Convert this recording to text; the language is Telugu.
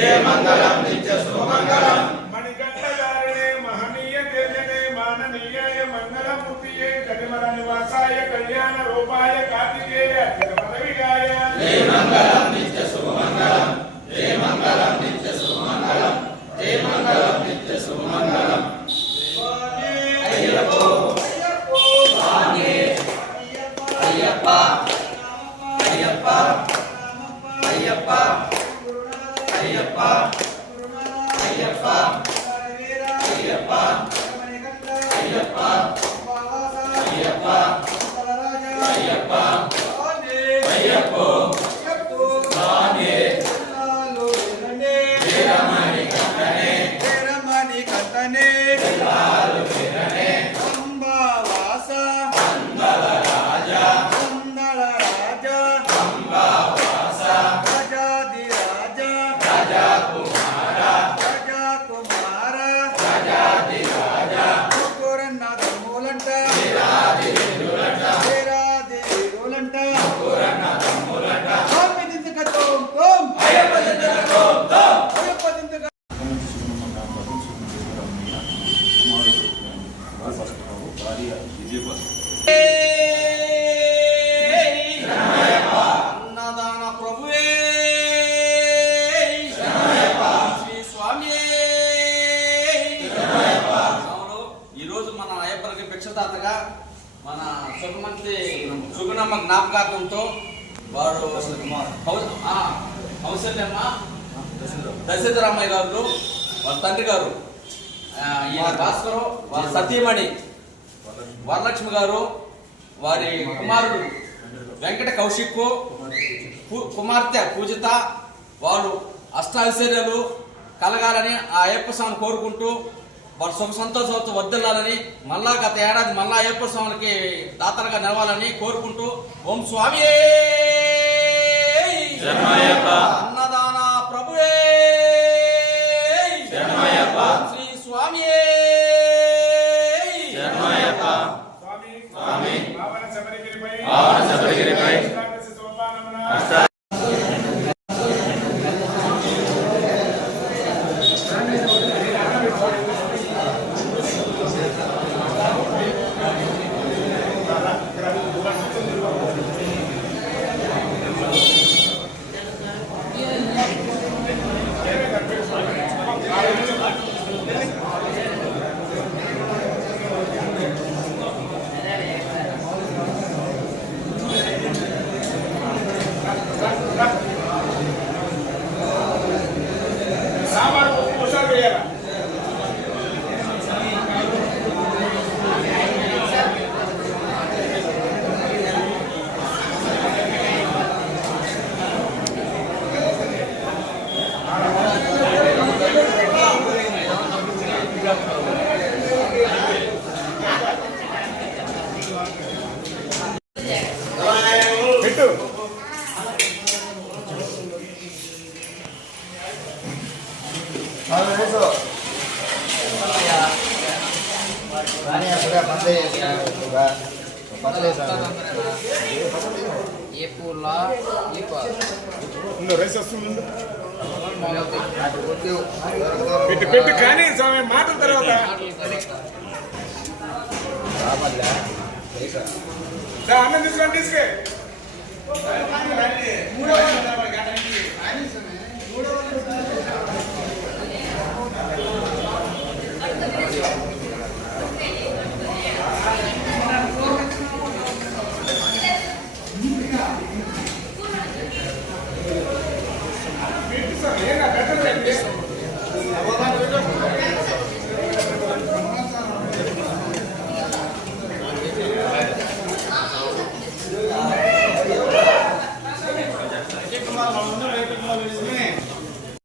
జయ మంగళం నిత్య సుమంగళం మణికంఠధారిణే మహనీయ తేజనే మాననీయాయ మంగళమూర్తియే కరిమల నివాసాయ కళ్యాణ రూపాయ కార్తికేయ పదవిగాయ జయ మంగళం నిత్య సుమంగళం జయ మంగళం నిత్య సుమంగళం జయ మంగళం నిత్య సుమంగళం అయ్యప్ప స్వామి అయ్యప్ప అయ్యప్ప అయ్యప్ప అయ్యప్ప అయ్యప్ప అయ్యప్ప అయ్యప్ప అయ్యప్ప అయ్యప్ప అయ్యప్ప స్వామి వీరమణి కంటనే వీరమణి కంటనే లాలు వీరనే అంబావాస అందల రాజా అందల రాజా అంబావాస రాజాది రాజా రాజా కుమార రాజా కుమార రాజాది రాజా కోరన్న తమ్ములంట వీరాది వీరులంట వీరాది వీరులంట పూరణ తమ్ములంట స్వామి దింతక తోం తోం అయ్యప్ప దింతక తోం తోం అయ్యప్ప దింతక అన్నదాన ప్రభువే శ్రీ స్వామి ఈరోజు మన అయ్యప్పకి భిక్షతాతగా మన సుగమంత్రి సుగుణమ్మ జ్ఞాపకార్థంతో వారు కౌశల్యమ్మ దశరథరామయ్య గారు వాళ్ళ తండ్రి గారు ఈయన భాస్కరు వాళ్ళ సతీమణి వరలక్ష్మి గారు వారి కుమారుడు వెంకట కౌశిక్ కుమార్తె పూజిత వాళ్ళు అష్టాైశ్వర్యాలు కలగాలని ఆ అయ్యప్ప స్వామిని కోరుకుంటూ వారు సుఖ సంతోషాలతో వర్ధిల్లాలని మళ్ళా గత ఏడాది మళ్ళా అయ్యప్ప స్వామికి దాతలుగా నిలవాలని కోరుకుంటూ ఓం స్వామి అన్నదాన ప్రభువే శ్రీ స్వామి శబరిగిరిపై పెట్టి కానీ మాటల తర్వాత అన్నం తీసుకొని తీసుకే